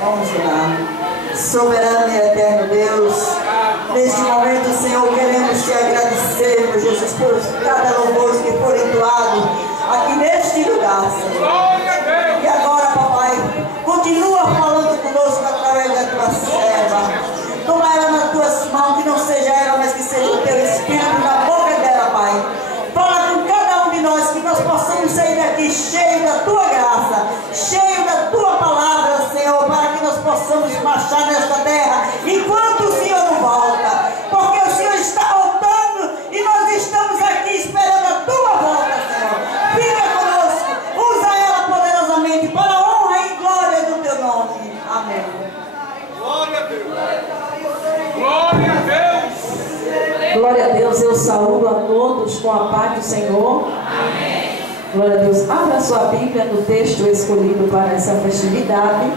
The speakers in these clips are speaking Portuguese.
Vamos orar. Soberano e eterno Deus, neste momento, Senhor, queremos te agradecer, meu Jesus, por cada louvor que for entoado aqui neste lugar, Senhor. E agora, papai, continua falando conosco através da tua serva. Toma ela nas tuas mãos, que não seja ela, mas que seja o teu Espírito na boca dela, Pai. Fala com cada um de nós, que nós possamos sair daqui cheio da tua graça, cheio da tua palavra, Senhor, para que nós possamos marchar nesta terra enquanto o Senhor não volta, porque o Senhor está voltando e nós estamos aqui esperando a tua volta, Senhor. Fica conosco, usa ela poderosamente para a honra e glória do teu nome. Amém. Glória a Deus. Glória a Deus. Glória a Deus, eu saúdo a todos com a paz do Senhor. Amém. Glória a Deus. Abra a sua Bíblia no texto escolhido para essa festividade.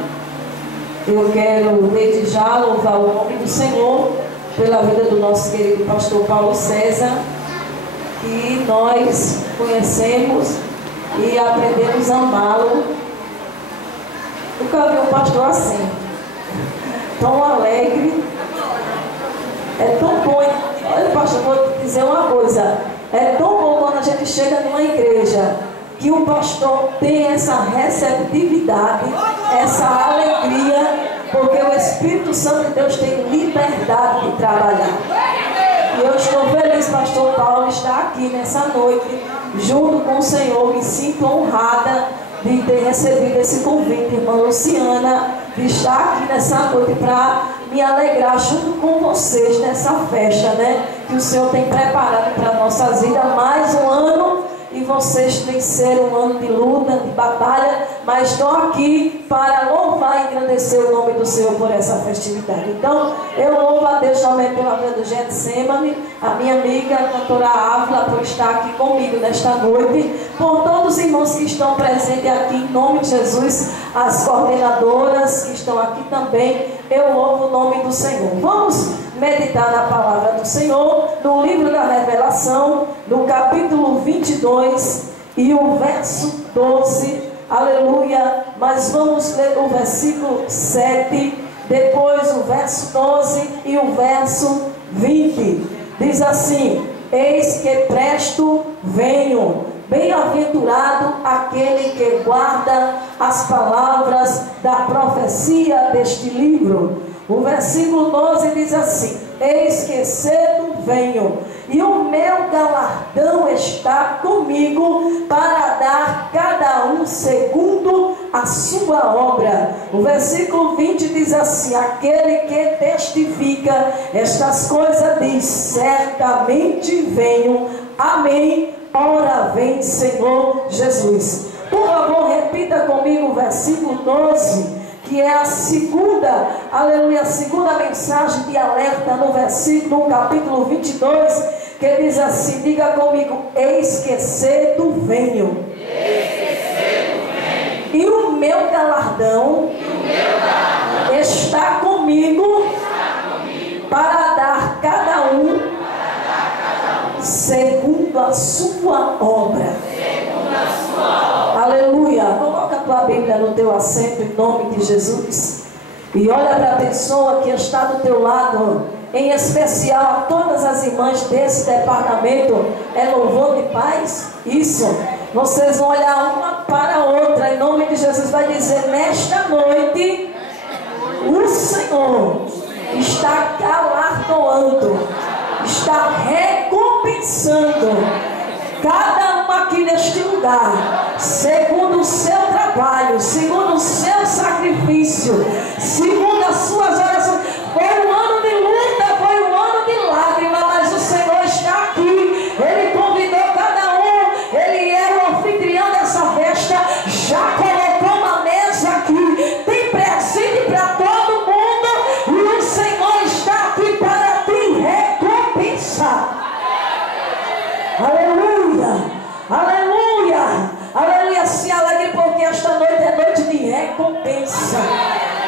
Eu quero desde já louvar o nome do Senhor pela vida do nosso querido pastor Paulo César, que nós conhecemos e aprendemos a amá-lo. Nunca vi um pastor assim, tão alegre. É tão bom. Olha, pastor, vou dizer uma coisa. É tão bom quando a gente chega numa igreja que o pastor tem essa receptividade, essa alegria, porque o Espírito Santo de Deus tem liberdade de trabalhar. E eu estou feliz, pastor Paulo, estar aqui nessa noite, junto com o Senhor. Me sinto honrada de ter recebido esse convite, irmã Luciana, de estar aqui nessa noite para me alegrar junto com vocês nessa festa, né? Que o Senhor tem preparado para nossas vidas. Mais um ano, e vocês venceram um ano de luta, de batalha, mas estou aqui para louvar e engrandecer o nome do Senhor por essa festividade. Então, eu louvo a Deus também pela vida do Getsemane, a minha amiga, a cantora Ávila, por estar aqui comigo nesta noite, por todos os irmãos que estão presentes aqui, em nome de Jesus, as coordenadoras que estão aqui também, eu louvo o nome do Senhor. Vamos meditar na palavra do Senhor, no livro da Revelação, no capítulo 22 e o verso 12, aleluia. Mas vamos ler o versículo 7, depois o verso 12 e o verso 20. Diz assim: eis que presto venho, bem-aventurado aquele que guarda as palavras da profecia deste livro. O versículo 12 diz assim: eis que cedo venho, e o meu galardão está comigo, para dar cada um segundo a sua obra. O versículo 20 diz assim: aquele que testifica estas coisas diz: certamente venho. Amém. Ora vem, Senhor Jesus. Por favor, repita comigo o versículo 12, que é a segunda, aleluia, a segunda mensagem de alerta no versículo, no capítulo 22, que diz assim, diga comigo: eis que cedo venho, e o meu galardão, está comigo, para dar cada um segundo a sua obra. Aleluia. Coloca a tua Bíblia no teu assento em nome de Jesus. E olha para a pessoa que está do teu lado, em especial a todas as irmãs desse departamento. É louvor de paz? Isso. Vocês vão olhar uma para a outra em nome de Jesus. Vai dizer: nesta noite o Senhor está galardoando, está recompensando cada uma aqui neste lugar, segundo o seu trabalho, segundo o seu sacrifício, segundo as suas orações. Foi um ano de luta, foi um ano de lágrima, mas o Senhor está aqui. Ele convidou cada um, Ele é o anfitrião dessa festa, já colocou uma mesa aqui, tem presente para todo mundo, e o Senhor está aqui para te recompensar. Aleluia, aleluia, aleluia. Se alegre, porque esta noite é noite de recompensa.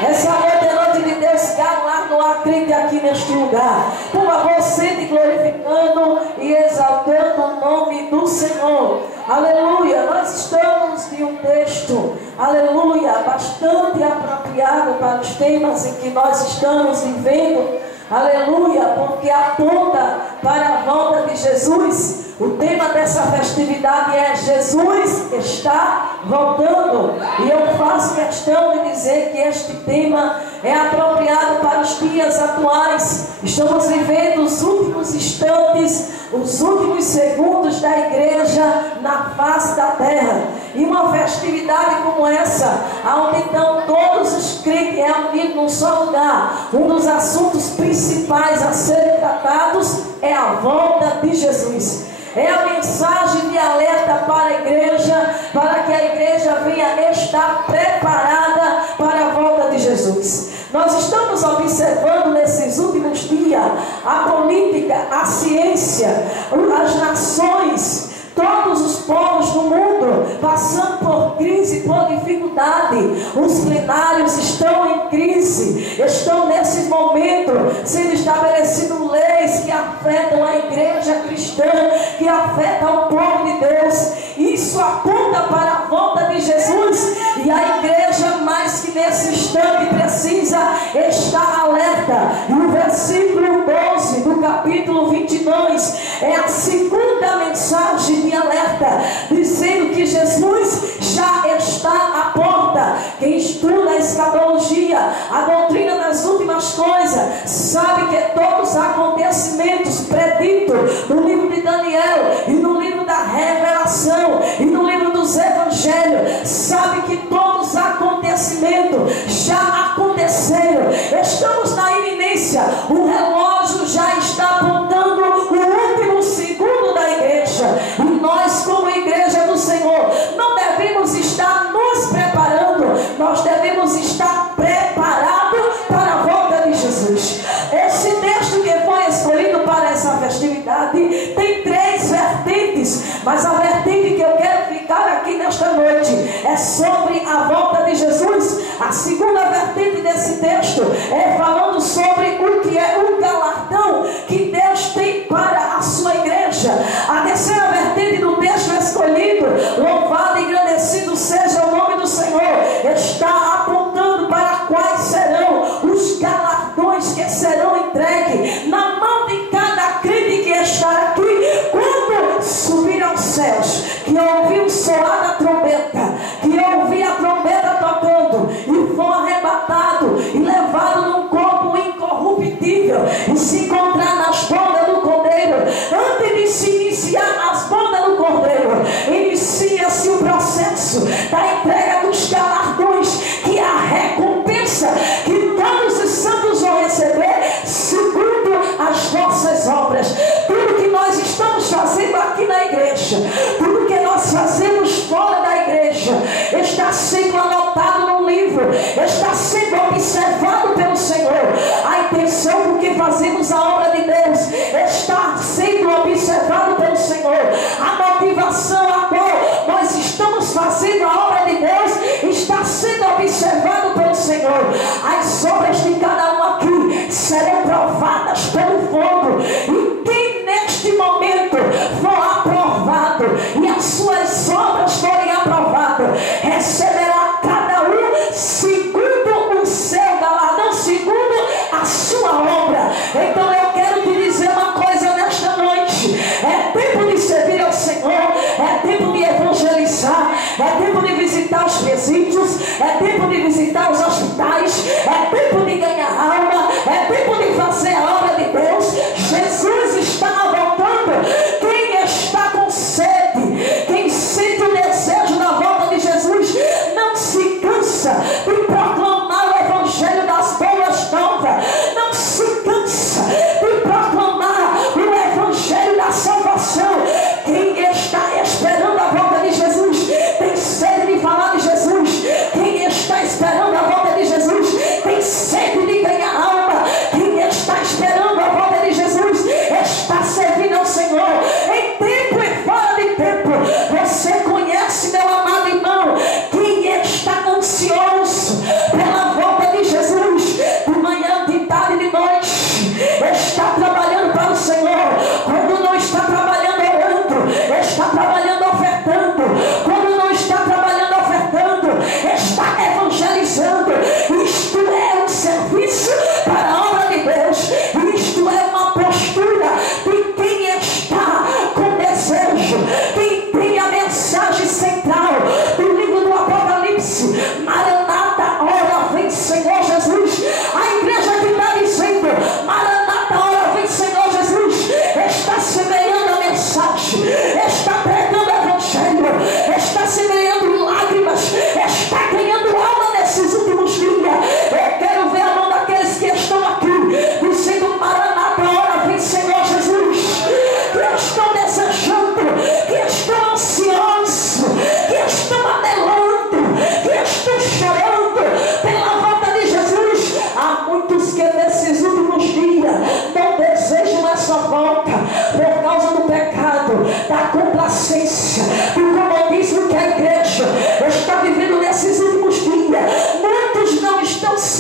Essa noite é noite de Deus galardoar não há crente aqui neste lugar. Por favor, sente glorificando e exaltando o nome do Senhor. Aleluia. Nós estamos de um texto, aleluia, bastante apropriado para os temas em que nós estamos vivendo. Aleluia, porque aponta para a volta de Jesus. O tema dessa festividade é Jesus está voltando. E eu faço questão de dizer que este tema é apropriado para os dias atuais. Estamos vivendo os últimos instantes, os últimos segundos da igreja na face da terra. E uma festividade como essa, onde então todos os crentes reunidos num só lugar, um dos assuntos principais a serem tratados é a volta de Jesus. É a mensagem de alerta para a igreja, para que a igreja venha estar preparada para a volta de Jesus. Nós estamos observando nesses últimos dias a política, a ciência, as nações, todos os povos do mundo passando por crise, por dificuldade. Os plenários estão em crise, estão nesse momento sendo estabelecidas leis que afetam a igreja cristã, que afetam o povo de Deus. Isso aponta para a volta de Jesus, e a igreja, mais que nesse instante, precisa estar alerta. E o versículo 12 do capítulo 22 é a segunda mensagem de alerta, dizendo que Jesus já está à porta. Quem estuda a escatologia, a doutrina das últimas coisas, sabe que todos os acontecimentos preditos no livro de Daniel e no livro da Revelação e no livro dos Evangelhos, sabe que todos os acontecimentos já aconteceram. Estamos na iminência, o relógio já está apontando o último segundo da igreja. E nós, como igreja do Senhor, não devemos estar nos preparando, nós devemos estar preparados para a volta de Jesus. Esse texto que foi escolhido para essa festividade tem três vertentes, mas a vertente que eu quero ficar aqui nesta noite é sobre a volta de Jesus. A segunda vertente desse texto é falando sobre o que é o galardão que Deus tem para a sua igreja. A terceira vertente do texto escolhido, louvado e engrandecido seja o nome do Senhor, está apontando para quais serão os galardões que serão entregues na mão de cada crente que está aqui quando subir aos céus, que ouviu soar a trombeta, que ouviu a trombeta tocando e for arrebatado e levado num corpo incorruptível e se encontrar nas bodas do Cordeiro. Antes de se iniciar as bodas do Cordeiro, inicia-se o processo da entrega dos galardões, que é a recompensa que todos os santos vão receber segundo as nossas obras. Tudo que nós estamos fazendo aqui na igreja, tudo que nós fazemos fora da igreja, está sendo anotado num livro, está sendo observado pelo Senhor. A intenção do que fazemos a obra de Deus está sendo observado pelo Senhor. A motivação a qual nós estamos fazendo a obra de Deus está sendo observado pelo Senhor. As obras de cada um aqui serão provadas pelo fogo, e quem neste momento for aprovado e as suas obras forem aprovadas, receberá cada um segundo o seu galardão, segundo a sua obra. Então eu quero te dizer uma coisa nesta noite: é tempo de servir ao Senhor, é tempo de evangelizar, é tempo de visitar os presídios, é tempo de visitar os hospitais, é tempo de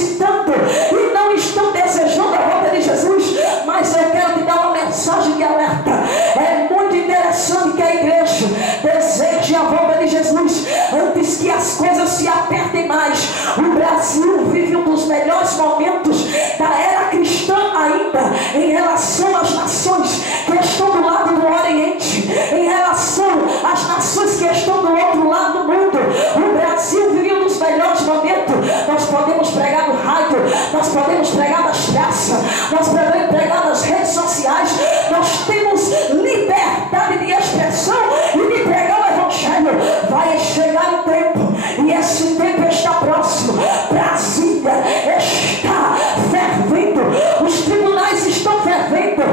necessitando e não estão desejando a volta de Jesus. Mas eu quero te dar uma mensagem de alerta. É muito interessante que a igreja deseje a volta de Jesus antes que as coisas se apertem mais. O Brasil vive um dos melhores momentos da era cristã ainda, em relação às nações que estão do lado do Oriente, em relação às nações que estão do outro lado do mundo. O Brasil vive um dos melhores momentos. Nós podemos pregar no rádio, nós podemos pregar nas praças, nós podemos pregar nas redes sociais. Nós temos liberdade de expressão e de pregar o Evangelho. Vai chegar um tempo, e esse tempo está próximo. Brasília está fervendo, os tribunais estão fervendo,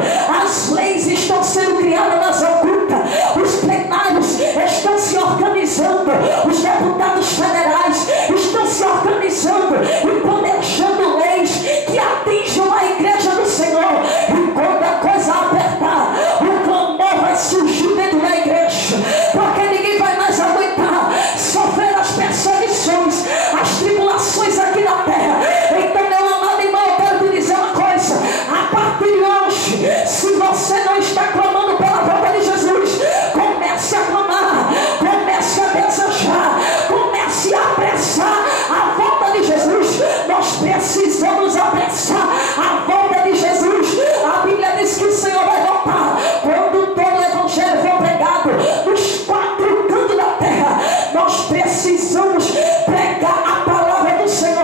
as leis estão sendo criadas nas ocultas, os plenários estão se organizando, os deputados federais estão se organizando e planejando leis que atinjam a igreja do Senhor. E quando a coisa apertar, o clamor vai surgir dentro da igreja, porque ninguém vai mais aguentar sofrer as perseguições, as tribulações aqui na terra. Então, meu amado irmão, eu quero te dizer uma coisa: a partir de hoje, se você não está clamando pela volta de Jesus, comece a clamar, comece a desejar, comece a apressar a volta de Jesus. Nós precisamos apressar a volta de Jesus. A Bíblia diz que o Senhor vai voltar quando todo o Evangelho for pregado nos 4 cantos da terra. Nós precisamos pregar a palavra do Senhor.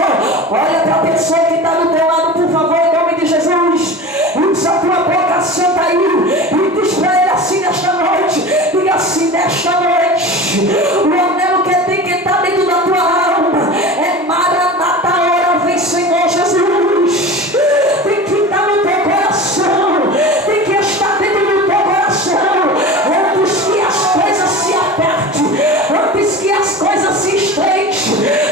Olha para a pessoa que está do teu lado, por favor, em nome de Jesus. Usa a tua boca santa aí e diz para ele assim nesta noite. Diga assim: nesta noite, o anelo que tem que estar dentro da tua alma é Maranata, hora vem Senhor Jesus. Tem que estar no teu coração, tem que estar dentro do teu coração. Antes que as coisas se apertem, antes que as coisas se estreitem,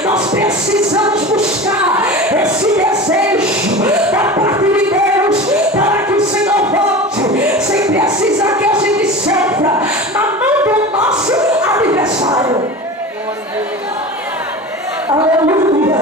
nós precisamos buscar esse desejo da parte de Deus para que o Senhor volte, sem precisar que a gente sofra na mão do nosso adversário. Aleluia,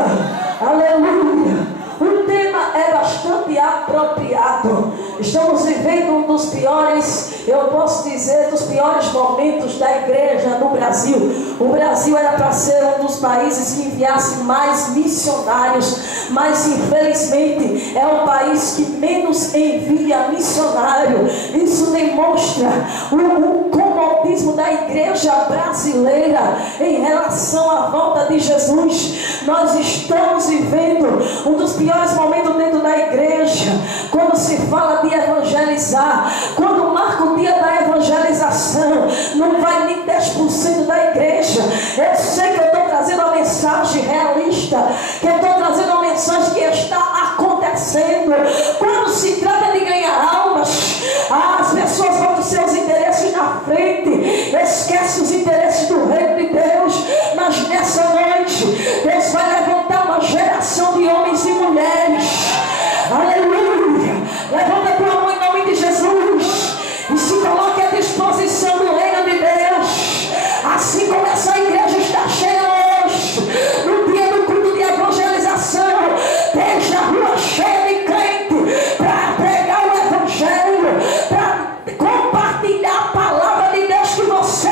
aleluia. O tema é bastante apropriado. Estamos vivendo um dos piores, eu posso dizer, dos piores momentos da igreja no Brasil. O Brasil era para ser um dos países que enviasse mais missionários, mas infelizmente é o país que menos envia missionário. Isso demonstra o comodismo da igreja brasileira em relação à volta de Jesus. Nós estamos vivendo um dos piores momentos dentro da igreja, quando se fala de evangelizar, quando marca o dia da evangelização, não vai nem 10% da igreja. Eu sei que eu estou trazendo uma mensagem realista, que eu estou trazendo uma mensagem que está acontecendo. Quando se trata de ganhar almas, as pessoas botam seus interesses na frente, esquecem os interesses do reino de Deus. Mas nessa noite, Deus vai levantar uma geração de homens e mulheres. Aleluia! Levanta a tua mão em nome de Jesus e se coloque à disposição do reino de Deus. Assim como essa igreja está cheia hoje, no dia do culto de evangelização, deixa a rua cheia de crente para pregar o evangelho, para compartilhar a palavra de Deus que você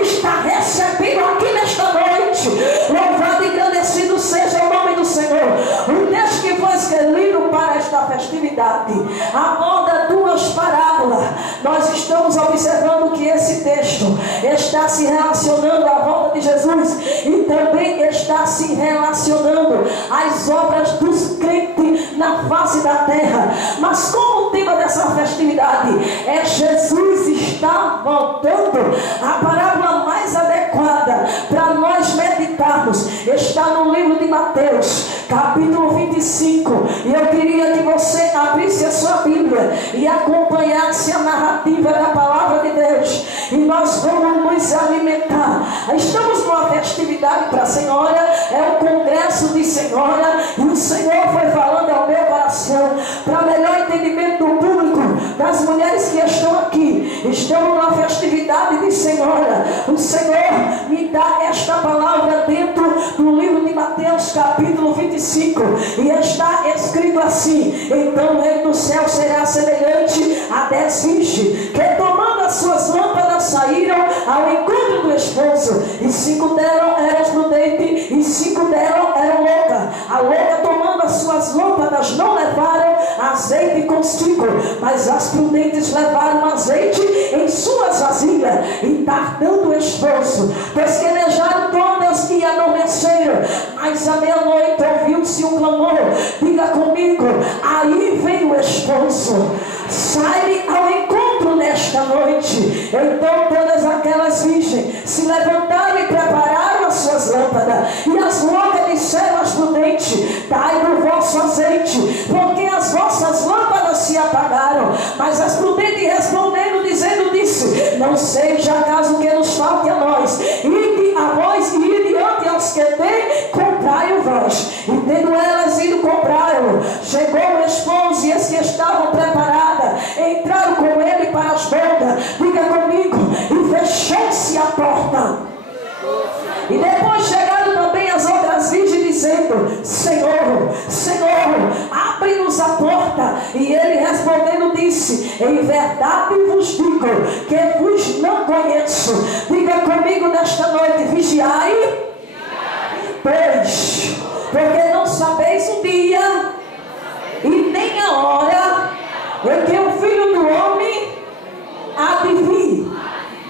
está recebendo aqui nesta noite. Louvado e engrandecido seja o nome do Senhor. O texto que foi escolhido para esta festividade aborda 2 parábolas. Nós estamos observando que esse texto está se relacionando à volta de Jesus e também está se relacionando às obras dos crentes na face da terra. Mas como o tema dessa festividade é Jesus está voltando, a parábola mais adequada para nós meditarmos está no livro de Mateus, capítulo 25. E eu queria que você abrisse a sua Bíblia e acompanhasse a narrativa da palavra de Deus. E nós vamos nos alimentar. Estamos numa festividade para a Senhora, é o congresso de Senhora, e o Senhor foi falando ao meu coração, para melhor entendimento do público, das mulheres que estão aqui. Estamos numa festividade de Senhora. O Senhor me dá esta palavra dentro no livro de Mateus, capítulo 25, e está escrito assim: então o reino do céu será semelhante a 10 virgens, que tomando as suas lâmpadas saíram ao encontro do esposo, e 5 delas eram prudentes, e 5 delas eram loucas. A louca, tomando as suas lâmpadas, não levaram azeite consigo, mas as prudentes levaram azeite em suas vasilhas, e tardando o esposo, pesquenejaram todas e adormeceram. Mas à meia-noite ouviu-se um clamor. Diga comigo: aí vem o esposo. Sai ao encontro nesta noite. Então todas aquelas virgens se levantaram e prepararam as suas lâmpadas. E as loucas disseram às prudentes: dai do vosso azeite, porque as vossas lâmpadas se apagaram. Mas as prudentes respondendo, disse: não seja acaso que nos falte a nós, ide a vós e ide diante aos que têm, comprai-o vós. E tendo elas ido comprá-lo, chegou o esposo, e as que estavam preparadas entraram com ele para as bodas. Diga comigo: e fechou-se a porta. E depois chegaram também as outras virgens, dizendo: Senhor, Senhor, abre-nos a porta. E ele respondendo disse: em verdade vos digo que vos não conheço. Diga comigo nesta noite: vigiai, pois, porque não sabeis o dia e nem a hora em que o Filho do Homem há de vir.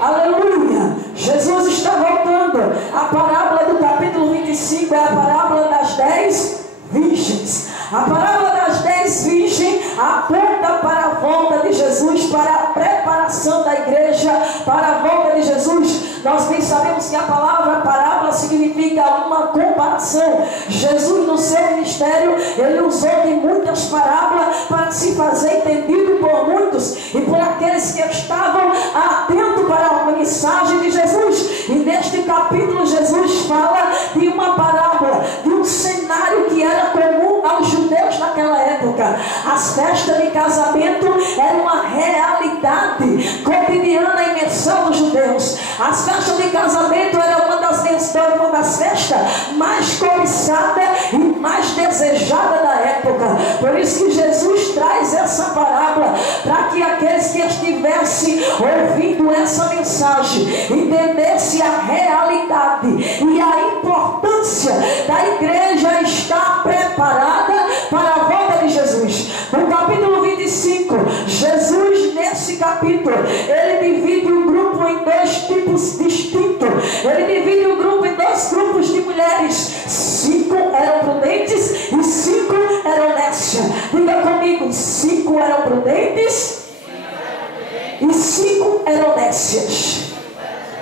Aleluia. Jesus está voltando. A parábola do capítulo 25 é a parábola das 10 virgens. A parábola das 10 virgens aponta para a volta de Jesus, para a preparação da igreja para a volta de Jesus. Nós bem sabemos que a palavra parábola significa uma comparação. Jesus, no seu ministério, ele usou de muitas parábolas para se fazer entendido por muitos e por aqueles que estavam atentos para a mensagem de Jesus. E neste capítulo Jesus fala de uma parábola, de um cenário que era comum aos judeus naquela época. As festas de casamento eram uma realidade cotidiana e mensal dos judeus. As festas de casamento eram uma das festas mais cobiçadas e mais desejadas da época. Por isso que Jesus traz essa parábola, para que aqueles que estivessem ouvindo essa mensagem entendessem a realidade e a importância da igreja estar preparada para a volta de Jesus. No capítulo 25, Jesus, nesse capítulo, ele divide o grupo em 2 tipos distintos. Ele divide o grupo em 2 grupos de mulheres. 5 eram prudentes e 5 eram nécias. Diga comigo: 5 eram prudentes e 5 eram nécias.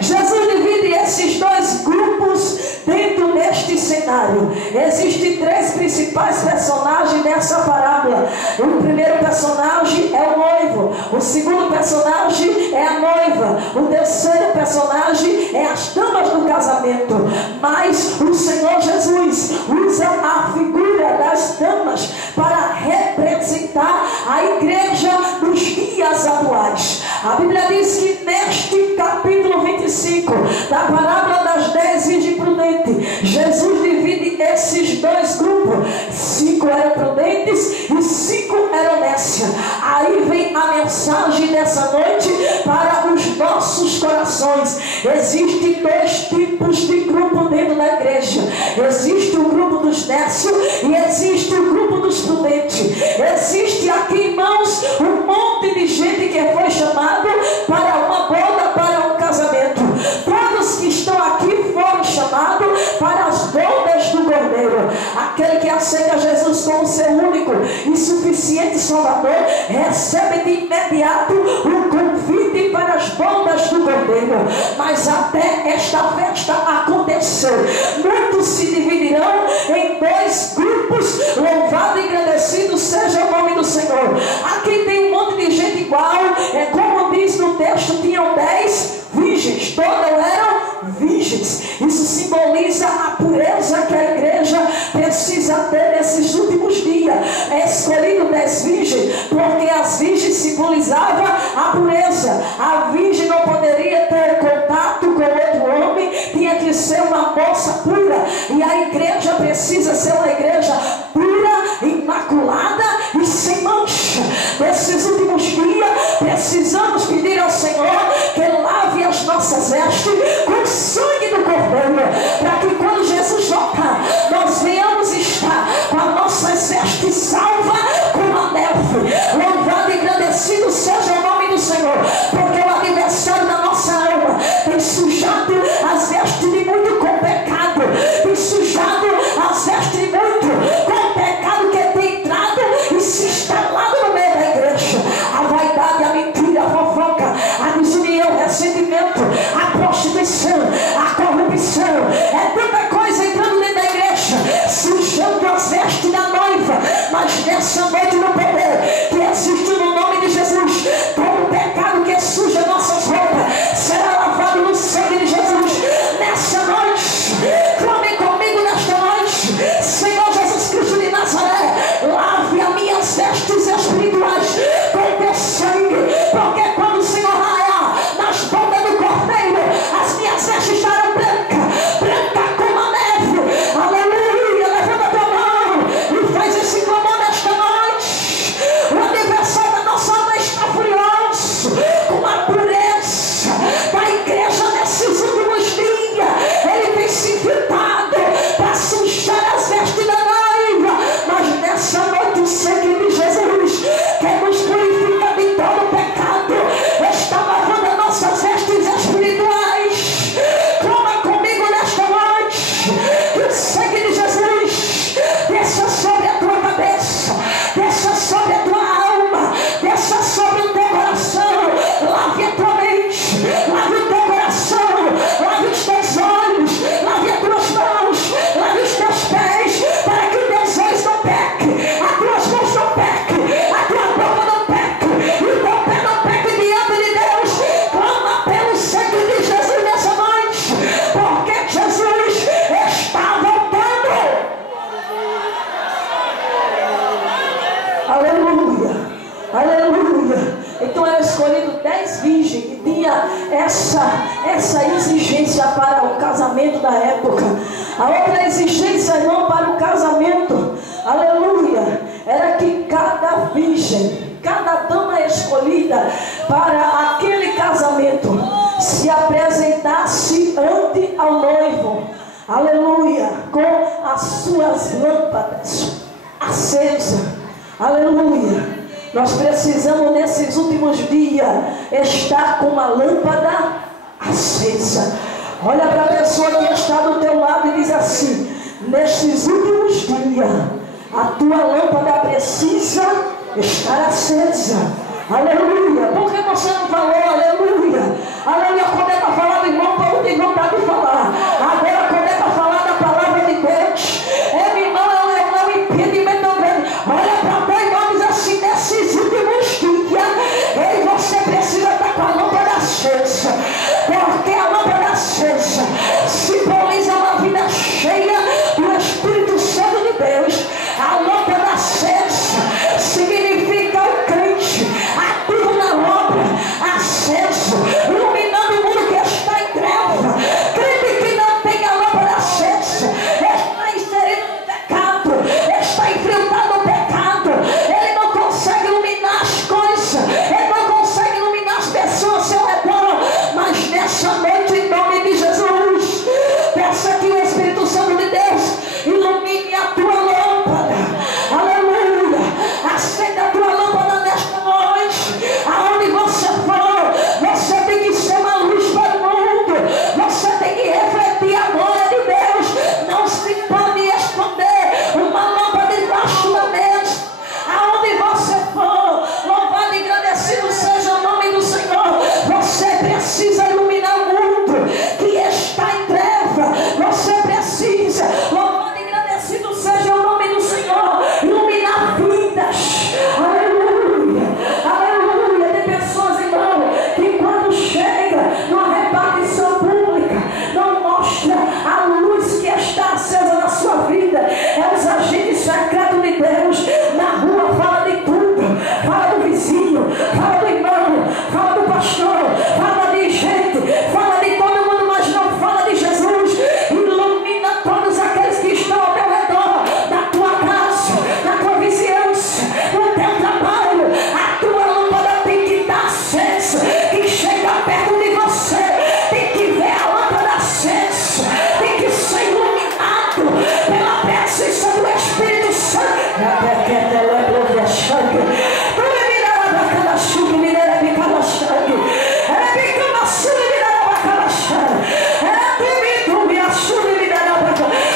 Jesus divide esses 2 grupos dentro deste cenário. Existem 3 principais personagens nessa parábola. O primeiro personagem é o noivo, o segundo personagem é a noiva, o terceiro personagem é as damas do casamento. Mas o Senhor Jesus usa a figura das damas para representar a igreja nos dias atuais. A Bíblia diz que neste capítulo 25 da parábola das 10 virgens prudentes, Jesus divide esses 2 grupos. 5 eram prudentes e 5 eram nécias. Aí vem a mensagem dessa noite para os nossos corações. Existem 2 tipos de grupo dentro da igreja. Existe o grupo dos nécios e existe o grupo dos prudentes. Existe aqui, irmãos, um monte de gente que foi chamado para uma boda, para um casamento. Todos que estão aqui foram chamados para as bodas do Cordeiro. Aquele que aceita Jesus como seu único e suficiente Salvador recebe de imediato o convite para as bodas do Cordeiro. Mas até esta festa acontecer, muitos se dividirão em 2 grupos. Louvado e agradecido seja o nome do Senhor. Aqui tem um monte de gente igual. É como diz no texto, tinham 10 virgens, todas eram virgens. Isso simboliza a pureza que a igreja precisa ter nesses últimos dias. É escolhido 10 virgens porque as virgens simbolizavam a pureza. A virgem não poderia ter contato com outro homem, tinha que ser uma moça pura. E a precisa ser uma igreja pura, imaculada e sem mancha. Nesses últimos dias, precisamos pedir ao Senhor que lave as nossas vestes com o sangue do Cordeiro, para que quando Jesus voltar, nós venhamos estar com as nossas vestes salvas como a neve. Louvado e agradecido seja o nome do Senhor, porque o adversário da nossa alma tem sujado as vestes de muito com pecado, tem sujado as vestes de muito com pecado que tem entrado e se instalado no meio da igreja. A vaidade, a mentira, a fofoca, a desunião, o ressentimento, a prostituição, a corrupção, é tanta coisa entrando dentro da igreja, sujando as vestes da noiva. Mas nessa noite, no poder que existe no nome de Jesus, todo pecado que suja nossas roupas será lavado no sangue de Jesus. Nessa noite, clame comigo nesta noite: Senhor Jesus Cristo de Nazaré, lave as minhas vestes espirituais com teu sangue, porque quando o Senhor raiar nas bombas do Cordeiro, as minhas vestes estarão brancas, brancas como a neve. Aleluia! Levanta a tua mão e faz esse clamor nesta noite. O adversário da nossa alma está furioso com a pureza da igreja nesses últimos dias. Ele tem se infiltrado para sujar as vestes da noiva. Mas nessa noite o sangue de Jesus, que nos purifica de todo pecado, está lavando as nossas vestes espirituais. Clama comigo nesta noite que o sangue de Jesus desça sobre a tua cabeça, desça sobre a tua alma, desça sobre o teu coração. Lave a tua mente, lave o teu coração, lave os teus olhos, lave as tuas mãos, lave os teus pés, para que os teus olhos não pequem, as tuas mãos não pequem, a tua boca não peque, e o teu pé não peque diante de Deus. Clama pelo sangue de Jesus nessa noite, porque Jesus está voltando. Aleluia, aleluia. Então era escolhido 10 virgens que tinha essa exigência para o casamento da época. A outra exigência, irmão, para o casamento, aleluia, era que cada virgem, cada dama escolhida para aquele casamento se apresentasse ante ao noivo, aleluia, com as suas lâmpadas acesas, aleluia. Nós precisamos nesses últimos dias estar com uma lâmpada acesa. Olha para a pessoa que está do teu lado e diz assim: nesses últimos dias a tua lâmpada precisa estar acesa. Aleluia. Por que você não falou aleluia? Aleluia. Quando é para falar do irmão, Paulo tem vontade de falar. Agora quando é para falar da palavra de Deus, irmão, é um impedimento tão grande. Olha para o teu irmão e diz assim: nesses últimos dias, você precisa estar com a lâmpada acesa. Porque a lâmpada acesa simboliza uma vida cheia do Espírito Santo de Deus. A lâmpada acesa significa o crente ativo na obra, aceso, iluminando o mundo que está em treva. Crente que não tem a lâmpada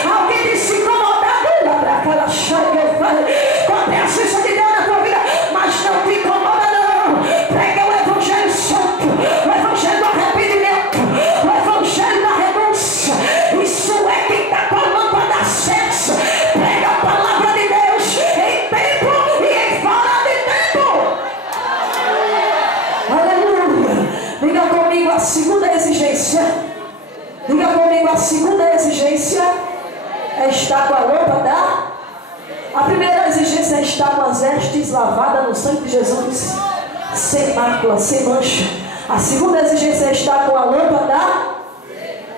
Alguém tem se incomodado com a presença de Deus na tua vida, mas não te incomoda não. Prega o evangelho santo, o evangelho do arrependimento, o evangelho da renúncia. Isso é quem está com a lâmpada acesa. Prega a palavra de Deus em tempo e em fora de tempo. Aleluia. Diga comigo a segunda exigência. Diga comigo a segunda exigência é estar com a lâmpada. A primeira exigência é estar com as vestes lavadas no sangue de Jesus, sem mácula, sem mancha. A segunda exigência é estar com a lâmpada.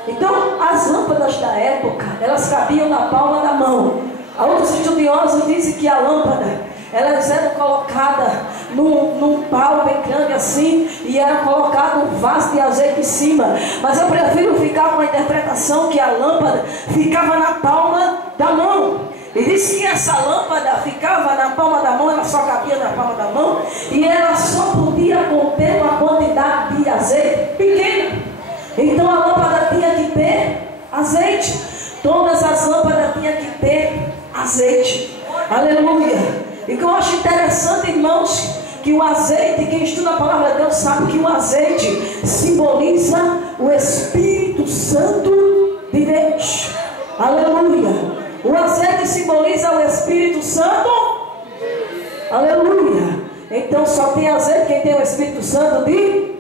Então, as lâmpadas da época, elas cabiam na palma da mão. Outros estudiosos dizem que a lâmpada, elas eram colocadas num pau bem grande assim, e era colocado um vaso de azeite em cima. Mas eu prefiro ficar com a interpretação que a lâmpada ficava na palma da mão. E diz que essa lâmpada ficava na palma da mão, ela só cabia na palma da mão, e ela só podia conter uma quantidade de azeite pequena. Então a lâmpada tinha que ter azeite. Todas as lâmpadas tinham que ter azeite. Aleluia. E que eu acho interessante, irmãos, que o azeite, quem estuda a palavra de Deus sabe que o azeite simboliza o Espírito Santo de Deus. Aleluia. O azeite simboliza o Espírito Santo. Aleluia. Então só tem azeite quem tem o Espírito Santo de Deus.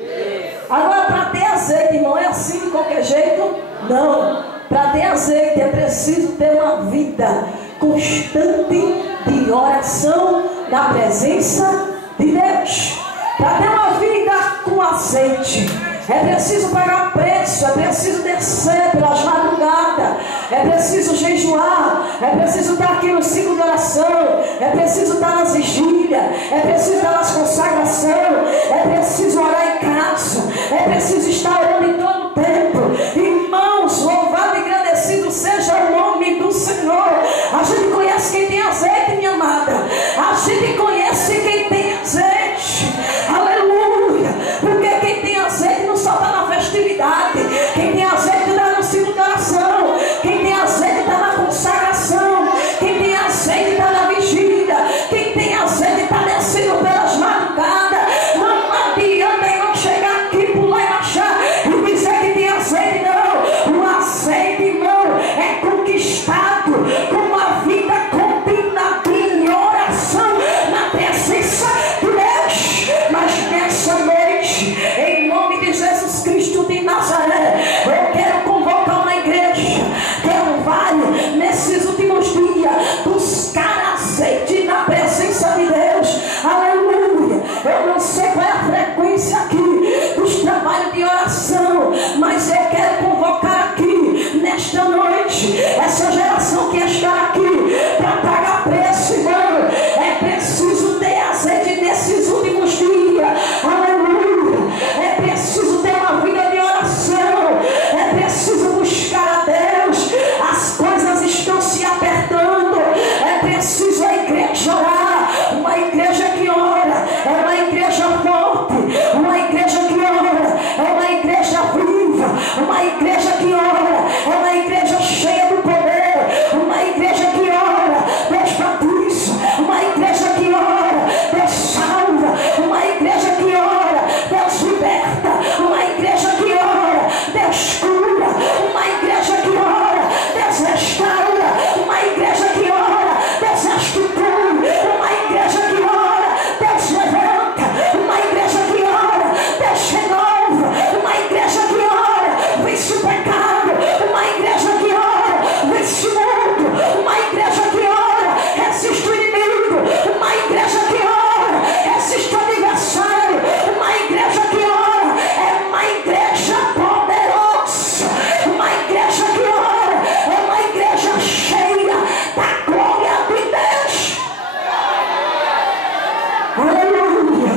Agora, para ter azeite, irmão, é assim de qualquer jeito? Não. Para ter azeite é preciso ter uma vida constante de oração na presença de Deus. Para ter uma vida com azeite é preciso pagar preço, é preciso descer pelas madrugadas, é preciso jejuar, é preciso estar aqui no ciclo de oração, é preciso estar nas vigílias, é preciso estar nas consagrações, é preciso orar em casa, é preciso estar orando em todo o tempo. Irmãos, louvado e agradecido seja o nome do Senhor. A gente conhece quem tem azeite, minha amada. A gente conhece quem tem azeite. Aleluia. Porque quem tem azeite não só está na festividade. Quem tem azeite está no ciclo de oração. Quem tem azeite está na consagração. Quem tem azeite está na vigília. Quem tem azeite está descendo pelas madrugadas. Não adianta irmão chegar aqui, pular e marchar e dizer que tem azeite, não. O azeite, irmão, é conquistado com uma vida combinada em oração na presença de Deus. Mas nessa noite, em nome de Jesus Cristo de Nazaré, eu quero convocar uma igreja, quero vários, nesses últimos dias, buscar azeite na presença de Deus. Aleluia. Eu não sei qual é a frequência aqui dos trabalhos de oração, mas eu quero convocar aqui nesta noite essa geração que está aqui para pagar preço, irmão. É preciso ter azeite nesses últimos dias. Aleluia. É preciso ter uma vida de oração, é preciso buscar a Deus. As coisas estão se apertando, é preciso a igreja orar. Uma igreja que ora é uma igreja forte, uma igreja que ora é uma igreja viva, uma igreja que ora é uma igreja cheia do poder, uma igreja que ora Deus batiza, uma igreja que ora Deus salva, uma igreja que ora Deus liberta, uma igreja que ora Deus cura, uma igreja que ora Deus restaura, uma igreja que ora Deus restitui, uma igreja que ora Deus levanta, uma igreja que ora Deus renova, uma igreja que ora vence o pecado, uma igreja que ora vence o mundo, uma igreja que ora resiste o inimigo, uma igreja que ora resiste o adversário, uma igreja que ora é uma igreja poderosa, uma igreja que ora é uma igreja cheia da glória de Deus. Aleluia.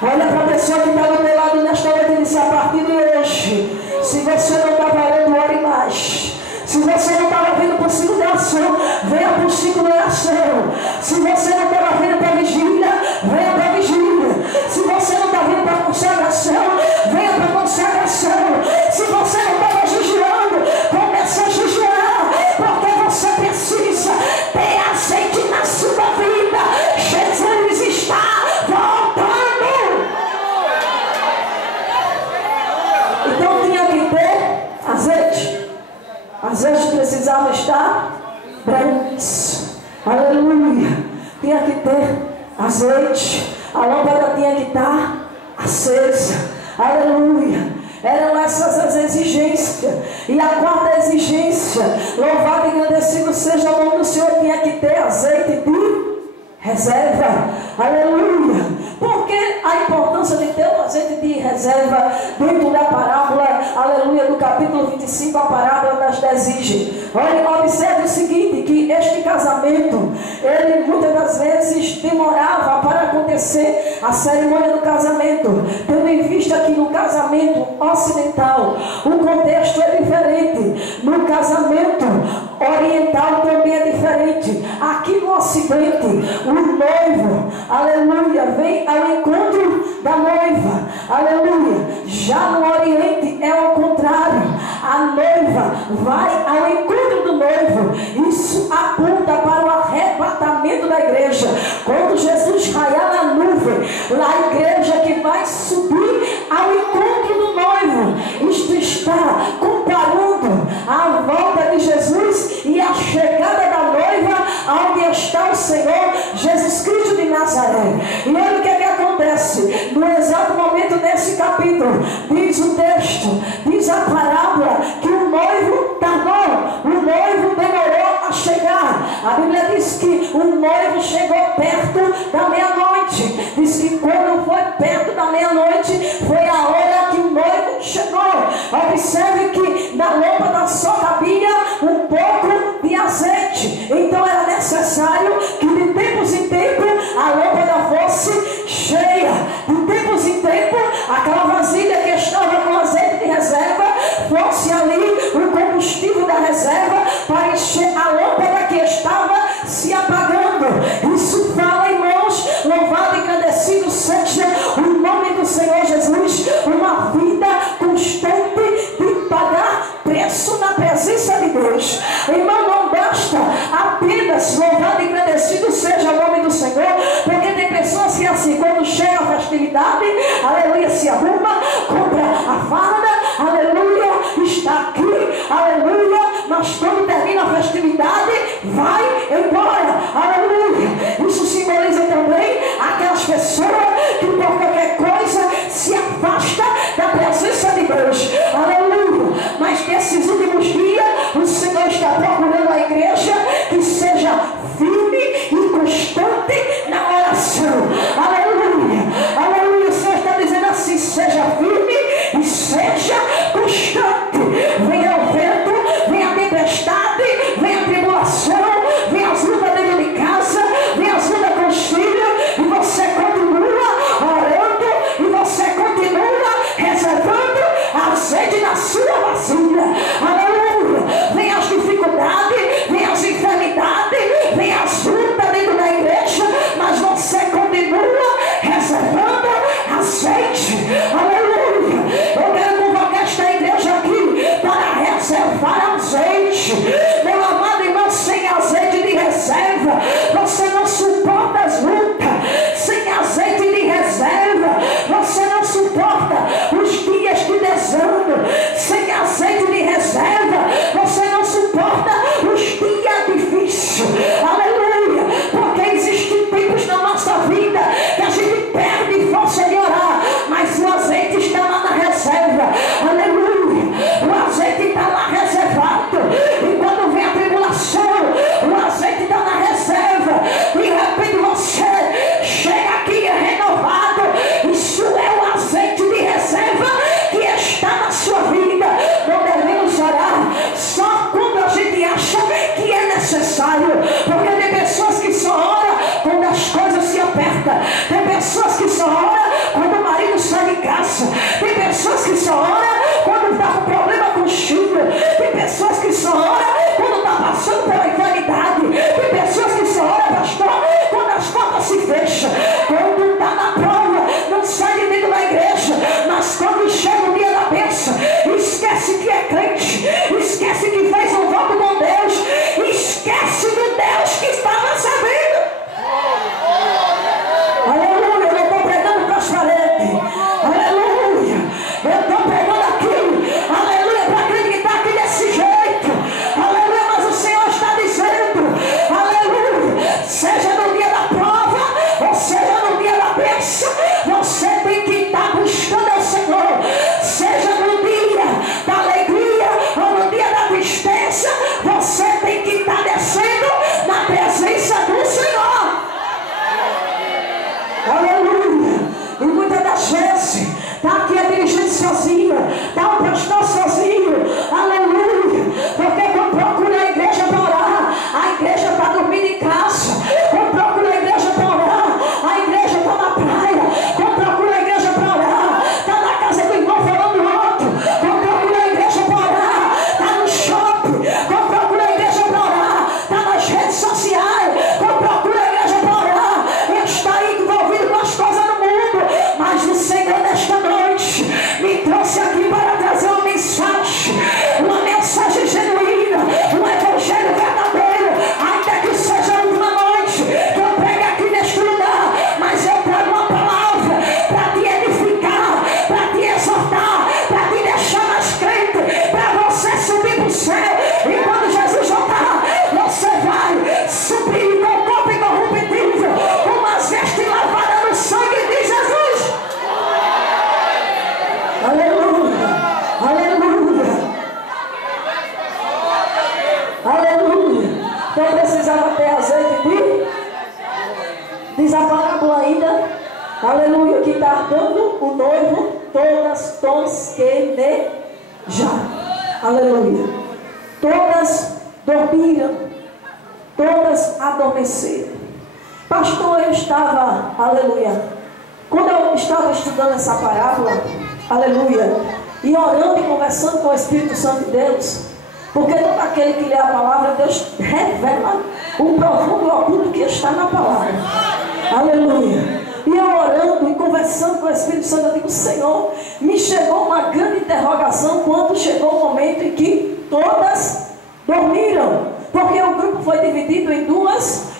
Olha para a pessoa que está do teu lado nesta noite e disse: a partir de hoje, se você não está valendo, ore mais. Se você não estava vindo para o ciclo de oração, venha para o ciclo de oração. Se ter azeite, a lâmpada tinha que estar acesa. Aleluia. Eram essas as exigências. E a quarta exigência, louvado e agradecido seja o nome do Senhor, tinha que ter azeite de reserva. Aleluia. Por que a importância de ter um azeite de reserva dentro da parábola, aleluia, do capítulo 25, a parábola das 10 virgens? Olha, observe o seguinte, que este casamento, ele muitas das vezes demorava para acontecer a cerimônia do casamento, tendo em vista que no casamento ocidental o contexto é diferente, no casamento oriental também é diferente. Aqui no ocidente, o noivo, aleluia, vem ao encontro da noiva, aleluia. Já no oriente é o contrário, a noiva vai ao encontro do noivo. Isso aponta para o arrebatamento da igreja. Quando Jesus raiar na nuvem, lá a igreja que vai subir ao encontro do noivo. Isto está comparando a volta de Jesus e a chegada da noiva onde está o Senhor Jesus Cristo de Nazaré. E olha o que acontece no exato momento desse capítulo. Diz o texto, diz a parábola, que o noivo tardou, o noivo demorou a chegar. A Bíblia diz que o noivo chegou perto da meia-noite. Diz que quando foi perto da meia-noite, foi a hora que o noivo chegou. Observe que na lâmpada só cabia um pouco de azeite. Então era necessário que de tempos em tempos a lâmpada fosse cheia. De tempos em tempos aquela vasilha que estava com azeite de reserva fosse ali o combustível da reserva para encher a lâmpada que estava se apagando. Isso fala, irmãos, louvado e agradecido seja o nome do Senhor Jesus, uma vida constante de pagar preço na presença de Deus. Irmão, não basta apenas louvado e agradecido seja o nome do Senhor, porque tem pessoas que assim, quando chega a festividade, aleluia, se arruma, compra a farda, aleluia, está aqui, aleluia, mas quando termina a festividade, vai embora, aleluia. Isso simboliza também aquelas pessoas que por qualquer coisa se afasta da presença de Deus, aleluia. Mas nesses últimos dias o Senhor está procurando a igreja que seja firme e constante na oração, aleluia, aleluia. O Senhor está dizendo assim: seja firme e seja constante. Venha o vento, venha a tempestade, venha a tribulação, venha as lutas dentro de casa, venha as lutas com os filhos, e você continua orando, e você continua reservando azeite na sua vasilha, aleluia. Vem as dificuldades, vem as enfermidades, vem as lutas dentro da igreja, mas você continua reservando azeite, aleluia. Eu quero convocar esta igreja aqui para reservar azeite. Meu amado irmão, sem azeite de reserva você não suporta as lutas. Sem azeite de reserva você não suporta os dias de desânimo. Sem azeite de reserva você não suporta os dias difíceis, aleluia. Porque existem tempos na nossa vida que a gente perde força de orar, mas o azeite está lá na reserva, aleluia. O azeite está lá reservado, e quando vem a tribulação, o azeite está na reserva. De repente você chega aqui renovado. Isso é o azeite de reserva que está na sua vida. Não devemos orar só quando a gente acha que é necessário, porque tem pessoas que só oram quando as coisas se apertam, tem pessoas que só oram quando o marido sai de casa, tem pessoas que só oram quando está com problema com o filho, tem pessoas que só oram quando está passando pela enfermidade, tem pessoas que só oram, pastor, quando as portas se fecham, quando está na prova, não sai de dentro da igreja, mas quando chega o dia da bênção, esquece que é crente, esquece que fez um voto com Deus, esquece do Deus que estava sabendo. Aleluia, eu não estou pregando para as paredes, aleluia, eu estou pregando sozinho, está um pastor sozinho, aleluia, porque quando procura a igreja para orar, a igreja está dormindo em casa. Quando procura a igreja para orar, a igreja está na praia. Quando procura a igreja para orar, está na casa do irmão falando alto. Quando procura a igreja para orar, está no shopping. Quando procura a igreja para orar, está nas redes sociais. Quando procura a igreja para orar, está envolvido com as coisas do mundo. Mas o Senhor nesta noite me trouxe aqui para trazer uma mensagem genuína, um evangelho verdadeiro, ainda que seja a última noite que eu pregue aqui neste lugar, mas eu trago uma palavra para te edificar, para te exortar, para te deixar mais crente, para você subir para o céu, e quando Jesus voltar, você vai subir com o corpo incorruptível, com umas vestes lavadas no sangue de Jesus. Aleluia, aleluia, aleluia. Então precisava ter azeite de, diz a parábola ainda, aleluia, que está dando o noivo todas tosquenejar, aleluia, todas dormiram, todas adormeceram. Pastor, eu estava, aleluia, quando eu estava estudando essa parábola, aleluia, e orando e conversando com o Espírito Santo de Deus, porque todo aquele que lê a palavra, Deus revela o profundo oculto que está na palavra, aleluia. E eu orando e conversando com o Espírito Santo, eu digo, Senhor, me chegou uma grande interrogação quando chegou o momento em que todas dormiram, porque o grupo foi dividido em dois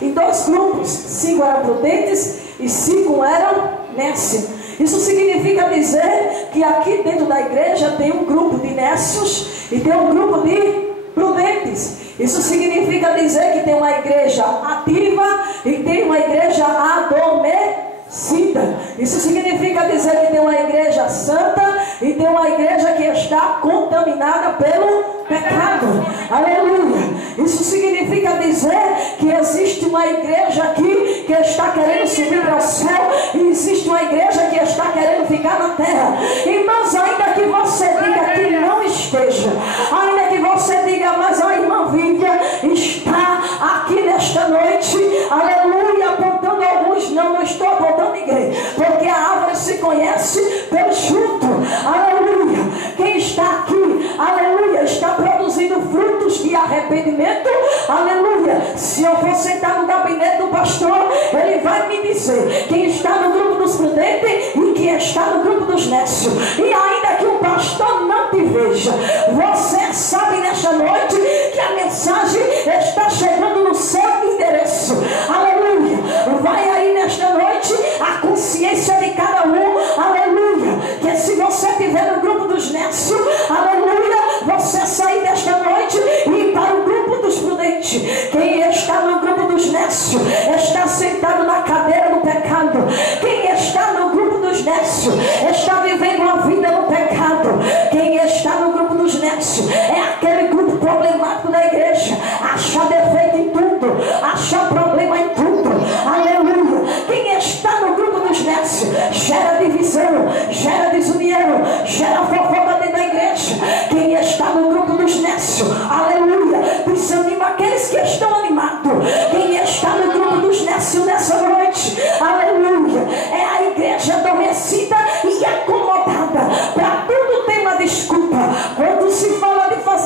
grupos, 5 eram prudentes e 5 eram nécios. Isso significa dizer que aqui dentro da igreja tem um grupo de nécios e tem um grupo de prudentes. Isso significa dizer que tem uma igreja ativa e tem uma igreja adormecida. Isso significa dizer que tem uma igreja santa e tem uma igreja que está contaminada pelo pecado. Aleluia. Isso significa dizer que existe uma igreja aqui que está querendo subir para o céu e existe uma igreja que está querendo ficar na terra. Irmãos, ainda que você diga que não esteja, ainda que você diga, mas a irmã Vívia está aqui nesta noite, aleluia, apontando alguns, não estou apontando ninguém, porque a árvore se conhece pelo fruto, aleluia. Quem está aqui, aleluia, está produzindo frutos de arrependimento, aleluia. Se eu for sentar no gabinete do pastor, ele vai me dizer quem está no grupo dos prudentes e quem está no grupo dos nécios. E ainda que o pastor não te veja, você sabe nesta noite que a mensagem está chegando no seu endereço, aleluia. Vai aí nesta noite a consciência de cada um, aleluia, que se você estiver no grupo dos nécios, aleluia, você sair desta noite e ir para o grupo dos prudentes. Quem está no grupo dos nécios está sentado na cadeira do pecado. Quem está no grupo dos nécios está vivendo uma vida no pecado. Quem está no grupo dos nécios é aquele grupo problemático da igreja, acha defeito em tudo, acha problema em tudo, aleluia. Quem está no grupo dos nécios gera divisão, gera desunião, gera fofoca dentro da igreja. Quem está no grupo dos nécios, aleluia, desanima aqueles que estão animados. Quem está no grupo dos nécios nessa noite, aleluia, é a igreja adormecida e acomodada. Para tudo tem uma desculpa. Quando se fala de fazer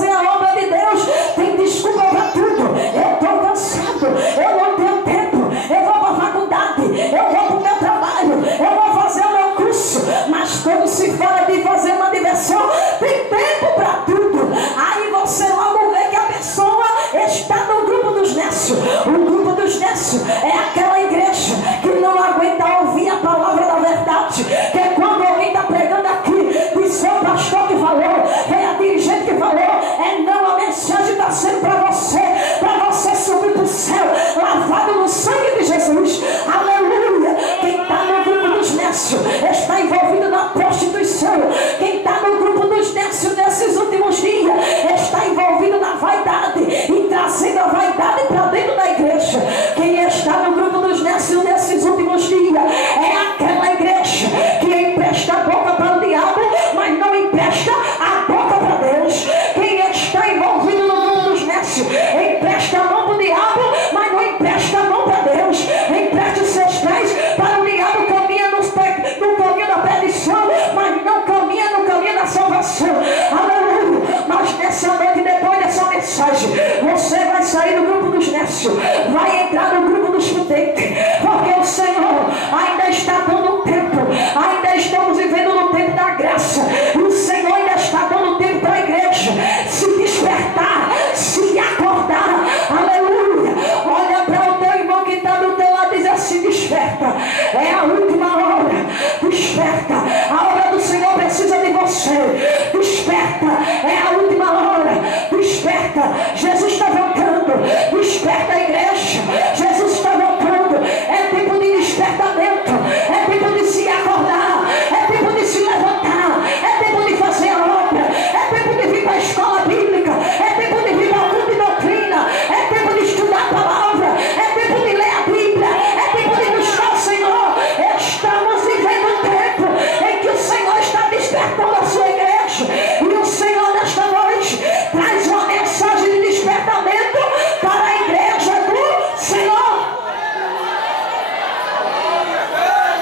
negócio, vai entrar no grupo dos prudentes, porque o Senhor ainda está dando tempo, ainda estamos vivendo no tempo da graça, e o Senhor ainda está dando tempo para a igreja se despertar, se acordar. Aleluia. Olha para o teu irmão que está do teu lado e diz assim: desperta, é a última hora, desperta, a hora do Senhor precisa de você, desperta, é a última hora, desperta, Jesus está voltando, desperta a igreja, Jesus está voltando, é tempo de despertamento, é tempo de se acordar, é tempo de se levantar, é tempo de fazer a obra, é tempo de vir para a escola bíblica, é tempo de vir para o culto de doutrina, é tempo de estudar a palavra, é tempo de ler a Bíblia, é tempo de buscar o Senhor. Estamos vivendo um tempo em que o Senhor está despertando a sua igreja, e o Senhor nesta noite traz uma mensagem de despertamento para a igreja do Senhor.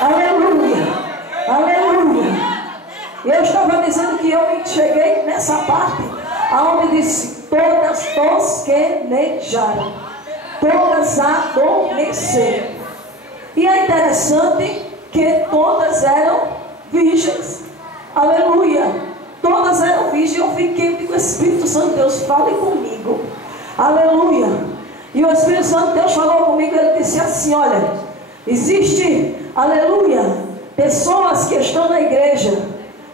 Aleluia, aleluia. Eu estava dizendo que eu cheguei nessa parte aonde disse: todas tosquenejaram, todas adormeceram. E é interessante que todas eram virgens. Aleluia. Todas eram virgens. Eu fiquei com o Espírito Santo de Deus, fale comigo. Aleluia. E o Espírito Santo de Deus falou comigo. Ele disse assim: olha, existe, aleluia, pessoas que estão na igreja,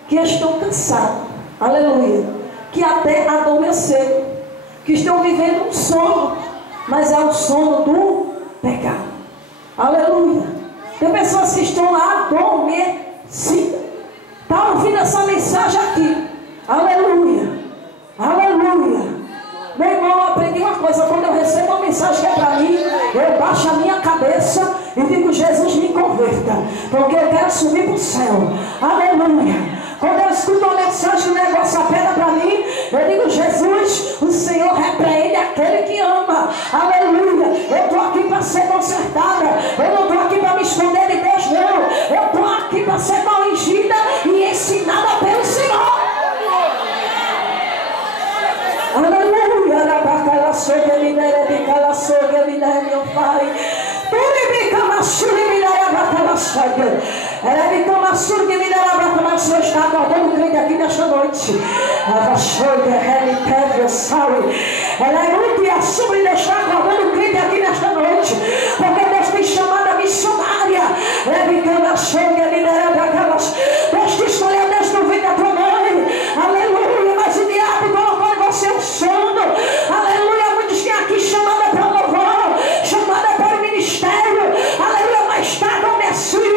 que estão cansadas, aleluia, que até adormeceram, que estão vivendo um sono, mas é o sono do pecado. Aleluia. Tem pessoas que estão adormecidas. Está ouvindo essa mensagem aqui? Aleluia. Aleluia. Meu irmão, eu aprendi uma coisa: quando eu recebo uma mensagem que é para mim, eu baixo a minha cabeça e digo: Jesus, me converta, porque eu quero subir para o céu. Aleluia. Quando eu escuto uma mensagem que o negócio aperta para mim, eu digo: Jesus, o Senhor repreende aquele que ama. Aleluia. Eu estou aqui para ser consertada, eu não estou aqui para me esconder de Deus, não. Eu estou aqui para ser corrigida e ensinada pelo Senhor. Aleluia. Meu Pai, o Senhor está acordando o crente aqui nesta noite. Ela está acordando o crente aqui nesta noite, porque Deus tem chamado a missionária. Deus te escolheu desde o ventre da tua mãe. Aleluia. Mas o diabo colocou em você um sono. Aleluia. Muitos têm aqui chamada para o louvor, chamada para o ministério. Aleluia. Mas está adormecido.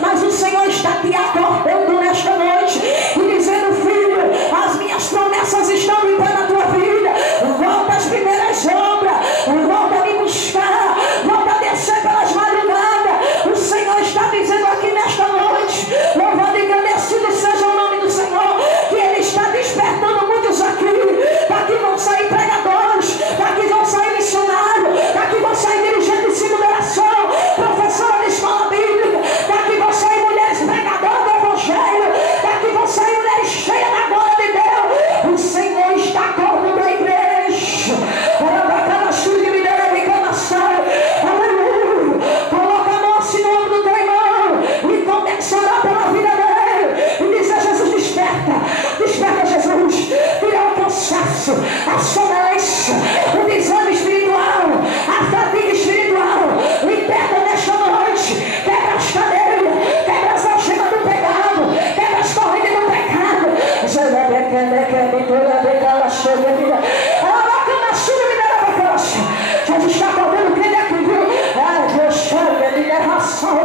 Mas o Senhor está te acordando nesta noite e dizendo: filho, as minhas promessas estão em pé na tua vida. Volta às primeiras obras, volta a me buscar, volta a descer pelas madrugadas. O Senhor está dizendo aqui nesta noite: louvado e engrandecido seja o nome do Senhor, que Ele está despertando muitos aqui. Daqui vão sair pregadores, daqui vão sair missionários, daqui vão sair dirigentes de segunda oração, professora de escola bíblica, daqui vão sair mulheres pregadoras do Evangelho, daqui vão sair mulheres cheias da glória de Deus. O Senhor está acordando a igreja. Aleluia. Coloca a mão assim no ombro do teu irmão e começa a orar pela vida dele e diz: Jesus, desperta, desperta, Jesus. Tira o cansaço, a sonolência, o desânimo espiritual, a fadiga espiritual. Liberta nesta noite. Quebra as cadeiras, quebra as algemas do pecado, quebra as correntes do pecado. Jesus está acordando o crente aqui, viu? Deus chama, ele é ração.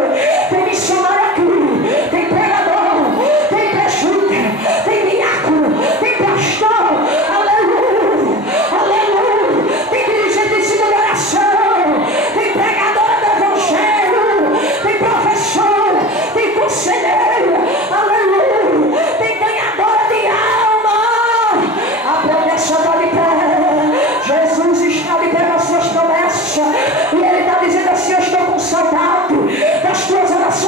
Tem missionário aqui, tem pregador, tem presbítero, tem diácono, tem pastor. Aleluia, aleluia. Tem dirigente de segunda oração, tem pregadora do Evangelho, tem professora, tem conselheira. Aleluia. Tem ganhadora de alma. A promessa está de pé. Jesus está de pé nas suas promessas. E Ele está dizendo assim: eu estou com saudade das tuas orações.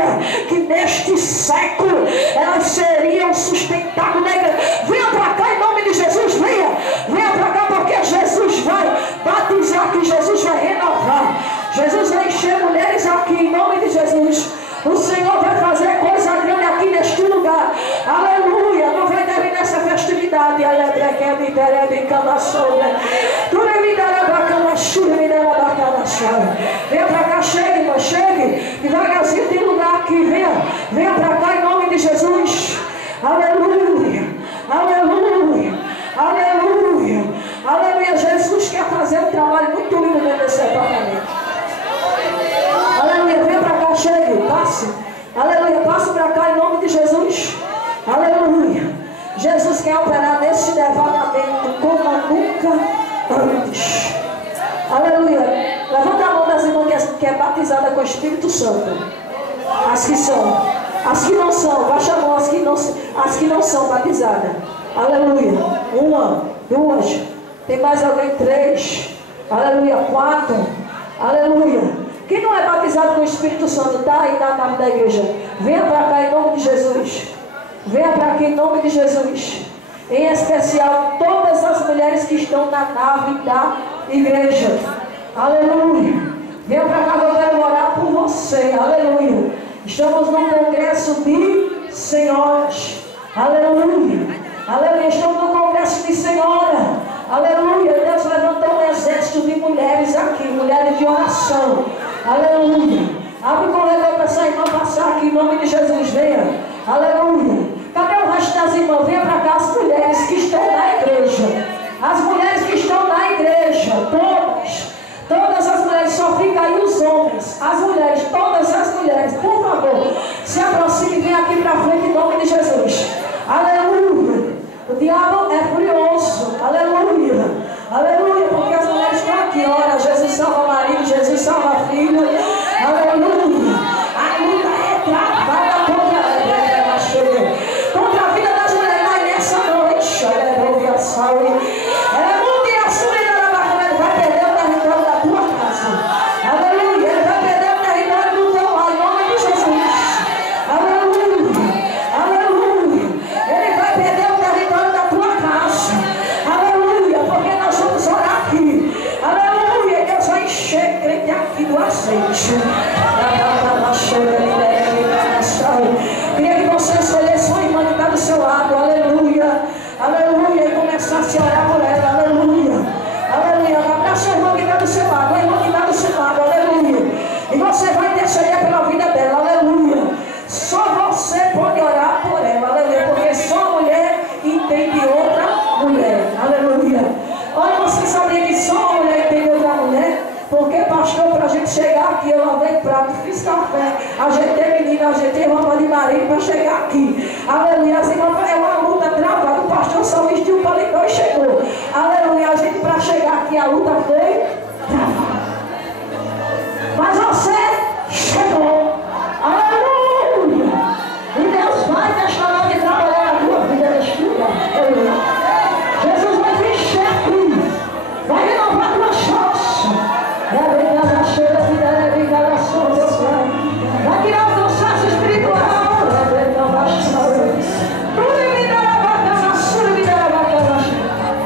aleluia, que neste século elas seriam sustentadas na igreja. Venha para cá em nome de Jesus, venha para cá, porque Jesus vai batizar aqui, Jesus vai renovar, Jesus vai encher mulheres aqui em nome de Jesus. O Senhor vai fazer coisa grande aqui neste lugar, aleluia. Não vai terminar essa festividade, venha para cá, chegue, mas chegue devagarzinho, tem lugar aqui, venha para cá em nome de Jesus, aleluia, aleluia, aleluia, aleluia. Jesus quer fazer um trabalho muito lindo dentro desse apartamento, aleluia. Venha para cá, chegue, passe, aleluia, passe para cá em nome de Jesus, aleluia. Jesus quer operar nesse devagamento como nunca antes, aleluia. Levanta a mão das irmãs que é batizada com o Espírito Santo. As que são. As que não são. Baixa a mão as que não são batizadas. Aleluia. 1, 2. Tem mais alguém? 3. Aleluia. 4. Aleluia. Quem não é batizado com o Espírito Santo, está aí na nave da igreja. Venha para cá em nome de Jesus. Venha para aqui em nome de Jesus. Em especial todas as mulheres que estão na nave da igreja. Aleluia. Venha para cá que eu quero orar por você. Aleluia. Estamos num congresso de senhoras. Aleluia. Aleluia. Estamos num congresso de senhora. Aleluia. Deus levantou um exército de mulheres aqui. Mulheres de oração. Aleluia. Abre o corredor para essa irmã passar aqui em nome de Jesus. Venha. Aleluia. Cadê o resto das irmãs? Venha para cá as mulheres que estão na igreja. As mulheres que estão na igreja. Todas as mulheres, só fica aí os homens. As mulheres, todas as mulheres, por favor, se aproxime e venha aqui para frente em nome de Jesus. Aleluia. O diabo é furioso. Aleluia. Aleluia, porque as mulheres estão aqui. Ora, Jesus salva marido, Jesus salva filho. Aleluia. A luta é travada contra a vida das mulheres, mas nessa noite, aleluia, saúde. Queria que você escolhesse uma irmã que está do seu lado, aleluia, aleluia, e começasse a orar por ela, aleluia, aleluia. Abraça a irmã que está do seu lado, a irmã que está do seu lado, aleluia, e você vai interceder pela vida dela, aleluia. Só você pode orar por ela, aleluia, porque só a mulher entende outra mulher, aleluia. Olha, você sabia que só a mulher entende outra mulher? Porque, pastor, para a gente chegar aqui, eu lavei prato, fiz café, ajeitei menina, ajeitei roupa de marido para chegar aqui. Aleluia. Assim, é uma luta travada. O pastor só vestiu o paletó e chegou. Aleluia. A gente, para chegar aqui, a luta foi travada. Mas você chegou. Aleluia. E Deus vai deixar lá de trabalhar na tua vida neste lugar. Jesus vai te encher aqui. Vai renovar tua chance. Vai tirar o cansaço espiritual.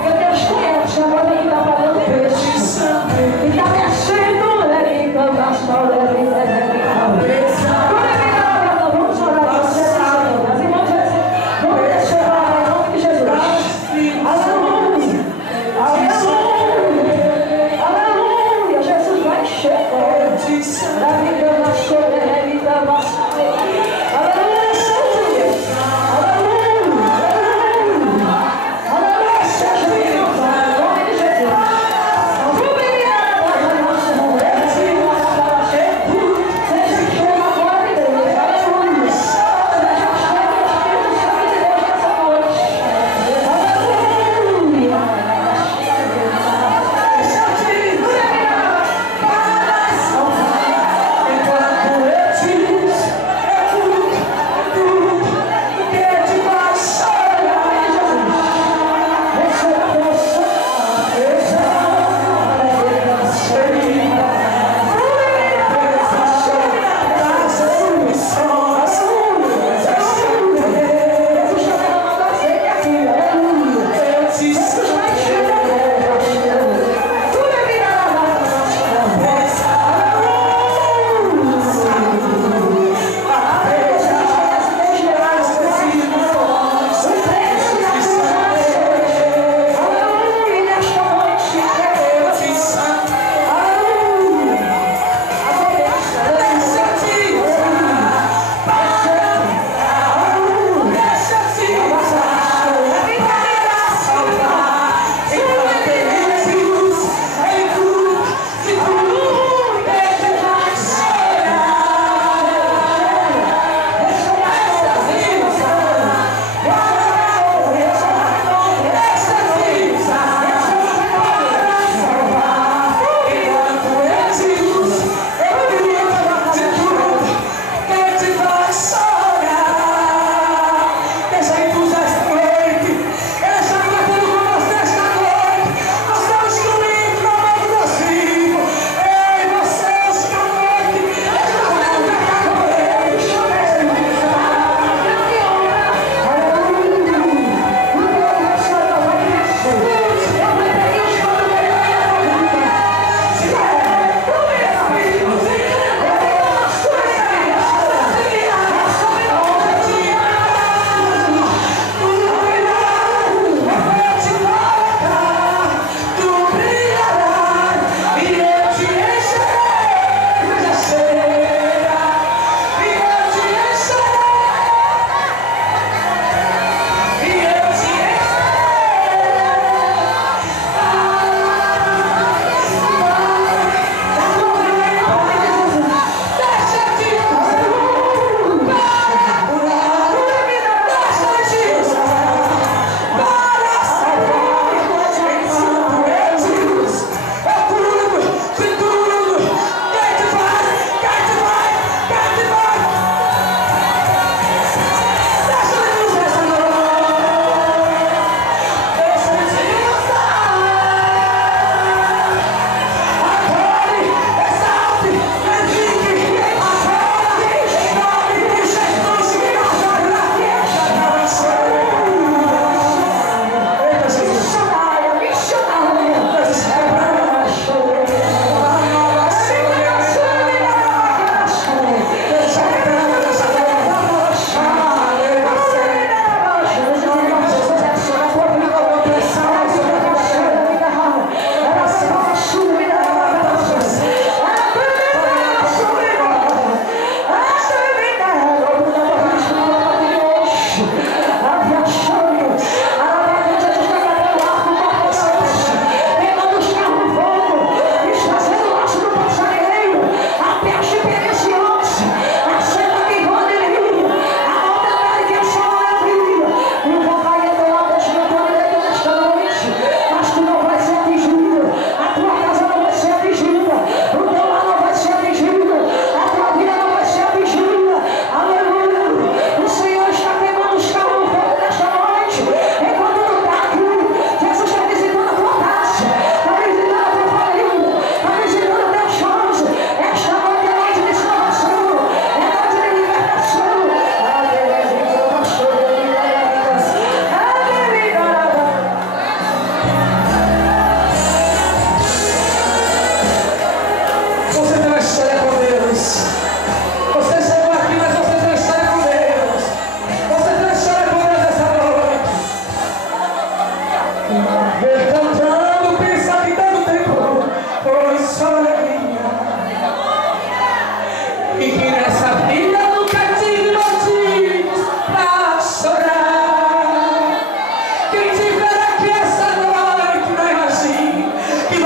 Porque Deus conhece, agora ele está pagando preço.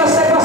Deus te